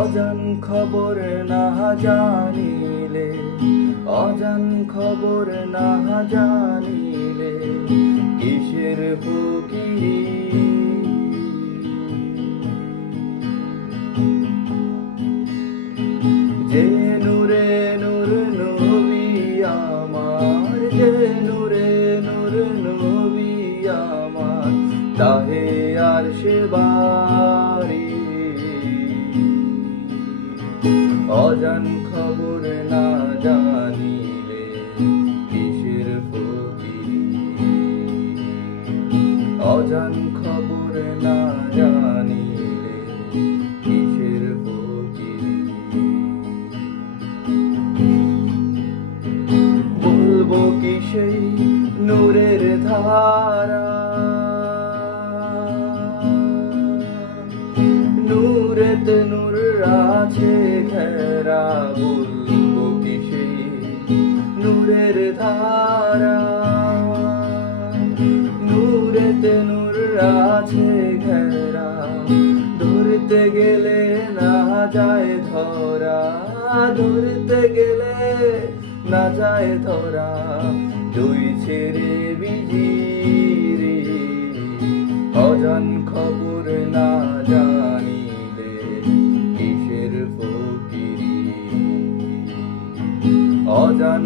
অজান খবর না জানিলে, অজান খবর না জানিলে কিসের ফকিরি। যে নূরে নূর নবী আমার, যে নূরে নূর নবী আমার, তাহে আর সে বাড়ি। অজান খবর না জানিলে কিসের ফকিরি। অজান খবর না জানিলে কিসের ফকিরি। বলবো কি সেই নূরের ধারা, নূরেতে নূর আছে ঘেরা। বলবো কি সেই নূরের ধারা, নূরেতে নূর আছে ঘেরা। ধরতে গেলে না যায় ধরা, ধরতে গেলে না যায় ধরা। দুই ছেড়ে বিজিরে অজান খবর না জানিলে কিসের ফকিরি। অজান